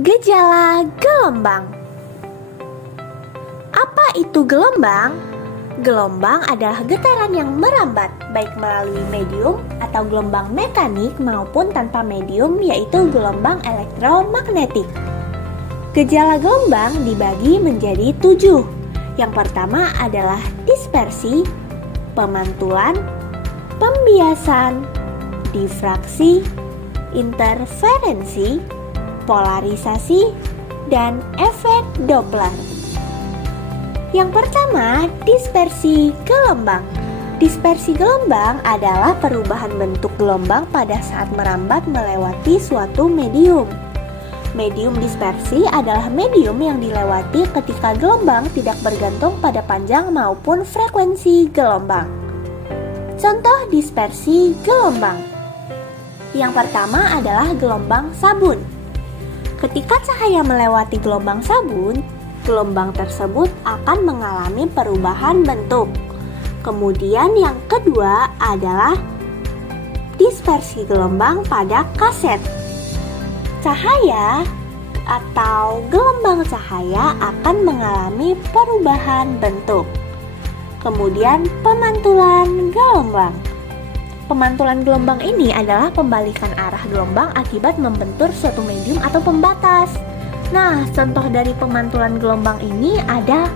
Gejala gelombang. Apa itu gelombang? Gelombang adalah getaran yang merambat, baik melalui medium atau gelombang mekanik maupun tanpa medium, yaitu gelombang elektromagnetik. Gejala gelombang dibagi menjadi 7. Yang pertama adalah dispersi, pemantulan, pembiasan, difraksi, interferensi, polarisasi, dan efek Doppler. Yang pertama, dispersi gelombang. Dispersi gelombang adalah perubahan bentuk gelombang pada saat merambat melewati suatu medium. Medium dispersi adalah medium yang dilewati ketika gelombang tidak bergantung pada panjang maupun frekuensi gelombang. Contoh dispersi gelombang. Yang pertama adalah gelombang sabun. Ketika cahaya melewati gelombang sabun, gelombang tersebut akan mengalami perubahan bentuk. Kemudian yang kedua adalah dispersi gelombang pada kaset. Cahaya atau gelombang cahaya akan mengalami perubahan bentuk. Kemudian pemantulan gelombang. Pemantulan gelombang ini adalah pembalikan arah gelombang akibat membentur suatu medium atau pembatas. Nah, contoh dari pemantulan gelombang ini ada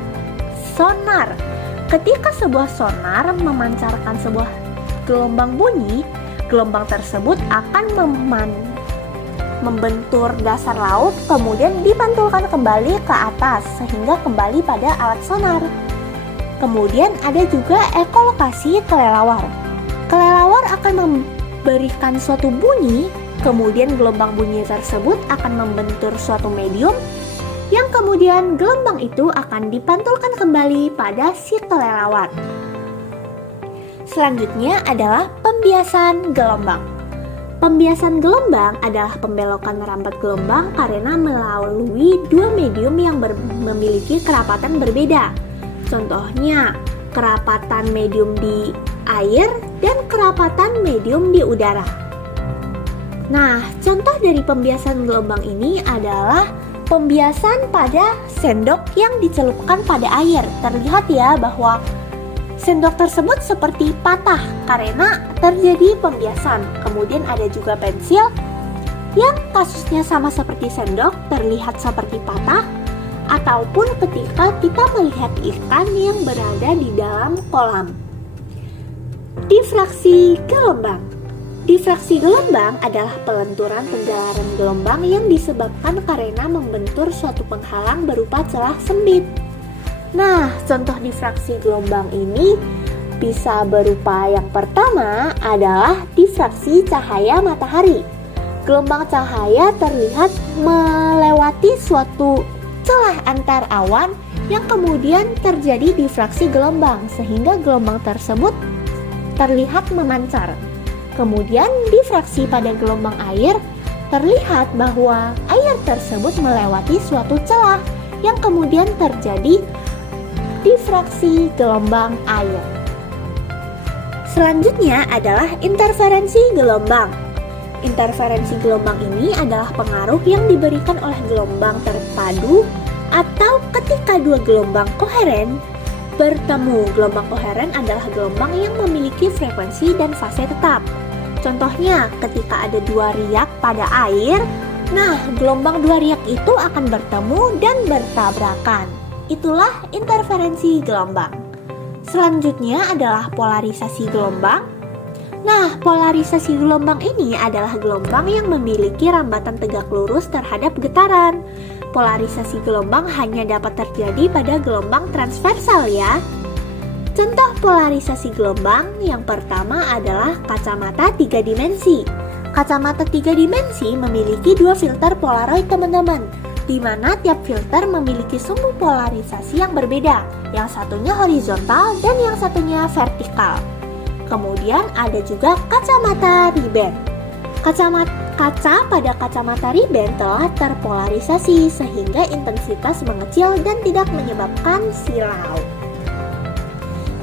sonar. Ketika sebuah sonar memancarkan sebuah gelombang bunyi, gelombang tersebut akan membentur dasar laut, kemudian dipantulkan kembali ke atas sehingga kembali pada alat sonar. Kemudian ada juga ekolokasi kelelawar. Kelelawar akan memberikan suatu bunyi, kemudian gelombang bunyi tersebut akan membentur suatu medium, yang kemudian gelombang itu akan dipantulkan kembali pada si kelelawar. Selanjutnya adalah pembiasan gelombang. Pembiasan gelombang adalah pembelokan merambat gelombang karena melalui dua medium yang memiliki kerapatan berbeda. Contohnya, kerapatan medium di air dan kerapatan medium di udara. Nah, contoh dari pembiasan gelombang ini adalah pembiasan pada sendok yang dicelupkan pada air. Terlihat ya bahwa sendok tersebut seperti patah karena terjadi pembiasan. Kemudian ada juga pensil yang kasusnya sama seperti sendok, terlihat seperti patah, ataupun ketika kita melihat ikan yang berada di dalam kolam. Difraksi gelombang. Difraksi gelombang adalah pelenturan penjalaran gelombang yang disebabkan karena membentur suatu penghalang berupa celah sempit. Nah, contoh difraksi gelombang ini bisa berupa yang pertama adalah difraksi cahaya matahari. Gelombang cahaya terlihat melewati suatu celah antar awan yang kemudian terjadi difraksi gelombang sehingga gelombang tersebut terlihat memancar. Kemudian difraksi pada gelombang air, terlihat bahwa air tersebut melewati suatu celah yang kemudian terjadi difraksi gelombang air. Selanjutnya adalah interferensi gelombang. Interferensi gelombang ini adalah pengaruh yang diberikan oleh gelombang terpadu atau ketika dua gelombang koheren bertemu. Gelombang koheren adalah gelombang yang memiliki frekuensi dan fase tetap. Contohnya, ketika ada dua riak pada air, nah gelombang dua riak itu akan bertemu dan bertabrakan. Itulah interferensi gelombang. Selanjutnya adalah polarisasi gelombang. Nah, polarisasi gelombang ini adalah gelombang yang memiliki rambatan tegak lurus terhadap getaran. Polarisasi gelombang hanya dapat terjadi pada gelombang transversal ya. Contoh polarisasi gelombang yang pertama adalah kacamata 3 dimensi. Kacamata 3 dimensi memiliki dua filter polaroid teman-teman, di mana tiap filter memiliki sumbu polarisasi yang berbeda. Yang satunya horizontal dan yang satunya vertikal. Kemudian ada juga kacamata Ray-Ban. Kaca pada kacamata Ray-Ban telah terpolarisasi sehingga intensitas mengecil dan tidak menyebabkan silau.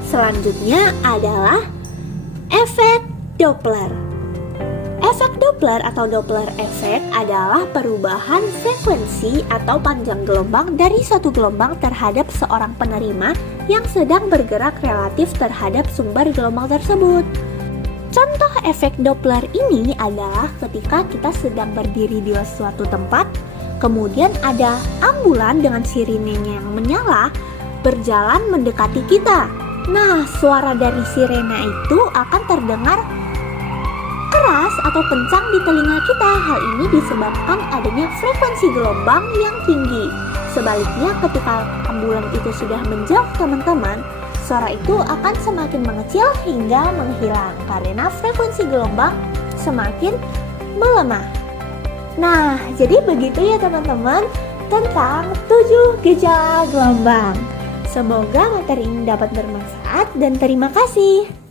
Selanjutnya adalah efek Doppler. Efek Doppler atau Doppler effect adalah perubahan frekuensi atau panjang gelombang dari suatu gelombang terhadap seorang penerima yang sedang bergerak relatif terhadap sumber gelombang tersebut. Contoh efek Doppler ini adalah ketika kita sedang berdiri di suatu tempat, kemudian ada ambulan dengan sirenenya yang menyala berjalan mendekati kita. Nah, suara dari sirena itu akan terdengar keras atau kencang di telinga kita. Hal ini disebabkan adanya frekuensi gelombang yang tinggi. Sebaliknya, ketika ambulan itu sudah menjauh teman-teman, suara itu akan semakin mengecil hingga menghilang karena frekuensi gelombang semakin melemah. Nah, jadi begitu ya teman-teman tentang 7 gejala gelombang. Semoga materi ini dapat bermanfaat dan terima kasih.